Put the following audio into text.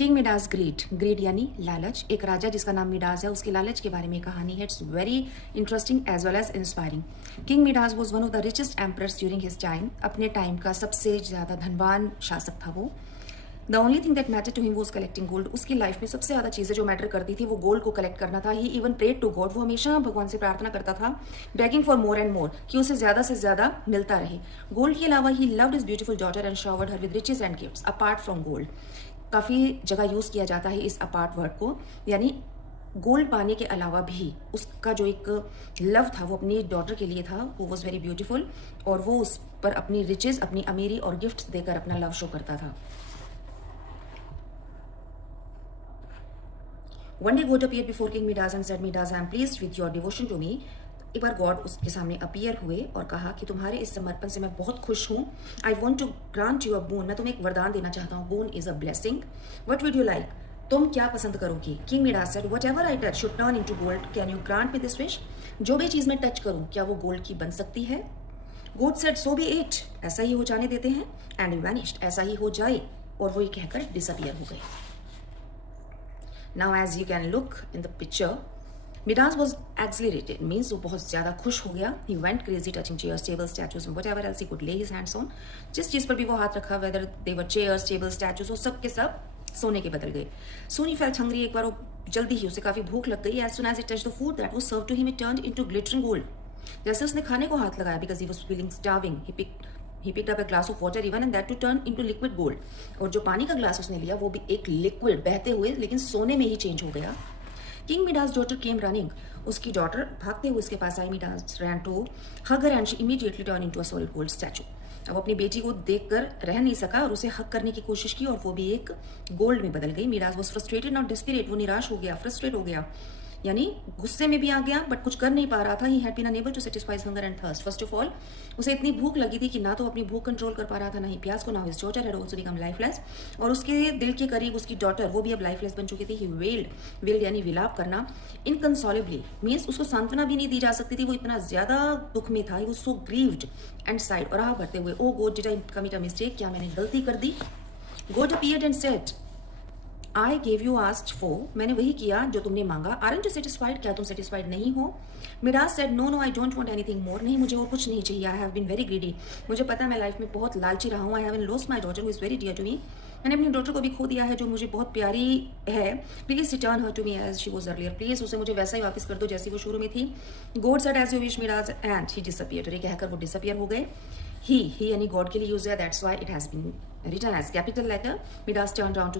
King Midas grid यानी लालच। एक राजा जिसका नाम मिडास है, उसके लालच के बारे में कहानी है। It's very interesting as well as inspiring. King Midas was one of the richest emperors during his time. अपने टाइम का सबसे ज्यादा धनवान शासक था वो। The only thing that matter to him was collecting gold. उसकी लाइफ में सबसे ज्यादा चीजें जो मैटर करती थी वो गोल्ड को कलेक्ट करना था। ही इवन प्रेड टू गॉड। वो हमेशा भगवान से प्रार्थना करता था, begging for more and more, कि उसे ज्यादा से ज्यादा मिलता रहे। गोल्ड के अलावा he loved his beautiful daughter and showered her with riches and gifts apart from gold. काफी जगह यूज किया जाता है इस अपार्ट वर्ड को, यानी गोल्ड पाने के अलावा भी उसका जो एक लव था वो अपनी डॉटर के लिए था। वो वॉज वेरी ब्यूटीफुल और वो उस पर अपनी रिचेस, अपनी अमीरी और गिफ्ट्स देकर अपना लव शो करता था। One day God appeared before King Midas and said, Midas, I am pleased with your devotion to me. एक बार गॉड उसके सामने अपीयर हुए और कहा कि तुम्हारे इस समर्पण से मैं बहुत खुश हूँ। I want to grant you a boon. मैं तुम्हें एक वरदान देना चाहता हूँ। Boon is a blessing. What would you like? तुम क्या पसंद करोगी? King Midas said, whatever I touch should turn into gold. Can you grant me this wish? जो भी चीज मैं टच करूँ क्या वो गोल्ड की बन सकती है? God said, so B it. ऐसा ही हो जाने देते हैं। And he vanished. ऐसा ही हो जाए। और वो ये कहकर डिसअपियर हो गए। Now as you can look in the picture, Midas was exhilarated, means वो बहुत ज़्यादा खुश हो गया। He went crazy touching chairs, tables, statues and whatever else he could lay his hands on. जिस चीज़ पर भी वो हाथ रखा, whether they were chairs, tables, statues, वो सब के सब सोने के बदल गए। Soon he felt hungry। एक बार वो जल्दी ही उसे काफ़ी भूख लग गई। As soon as he touched the food that was served to him, it turned into glittering gold। जैसे उसने खाने को हाथ लगाया, because he was feeling starving, he picked up a glass of water even and that to turn into liquid gold। और जो पानी का ग्लास उसने लिया वो भी एक लिक्विड बहते हुए लेकिन सोने में ही चेंज हो गया। King Midas daughter came running. उसकी डॉटर भागते हुए उसके पास आई। Midas ran to hug her and she immediately turn into a solid gold statue. अब अपनी बेटी को देखकर रह नहीं सका और उसे हक करने की कोशिश की और वो भी एक गोल्ड में बदल गई। Midas was frustrated not desperate. वो निराश हो गया, फ्रस्ट्रेट हो गया, यानी गुस्से में भी आ गया, बट कुछ कर नहीं पा रहा था। He had been unable to satisfy hunger and thirst. First of all उसे इतनी भूख लगी थी कि ना तो अपनी भूख कंट्रोल कर पा रहा था, ना ही प्यास को। ना his daughter had also become lifeless. और उसके दिल के करीब उसकी डॉटर, वो भी अब लाइफलेस बन चुकी थी। ही वेल्ड यानी विलाप करना। इनकंसोलेबली मीन्स उसको सांत्वना भी नहीं दी जा सकती थी। वो इतना ज्यादा दुख में था। He was so grieved and sighed. और आह भरते हुए, oh God, did I commit a mistake? क्या मैंने गलती कर दी? God appeared and said, I gave you asked for। मैंने वही किया जो तुमने मांगा। Aren't you satisfied? क्या तुम satisfied नहीं हो? Midas said, no, I don't want anything more। नहीं, मुझे और कुछ नहीं चाहिए। I have been very greedy। मुझे पता है मैं लाइफ में बहुत लालची रहा हूँ। I haven't lost my daughter who is very dear to me। मैंने अपनी डॉटर को भी खो दिया है जो मुझे बहुत प्यारी है। Please return her to me as she was earlier। Please उसे मुझे वैसा ही वापस कर दो जैसी वो शुरू में थी। God said, as you wish, Midas, and he disappeared। और ये कहकर वो डिसअपियर हो गए। ही यानी गॉड के लिए यूज है, that's why it has been written as capital letter। Midas turned around to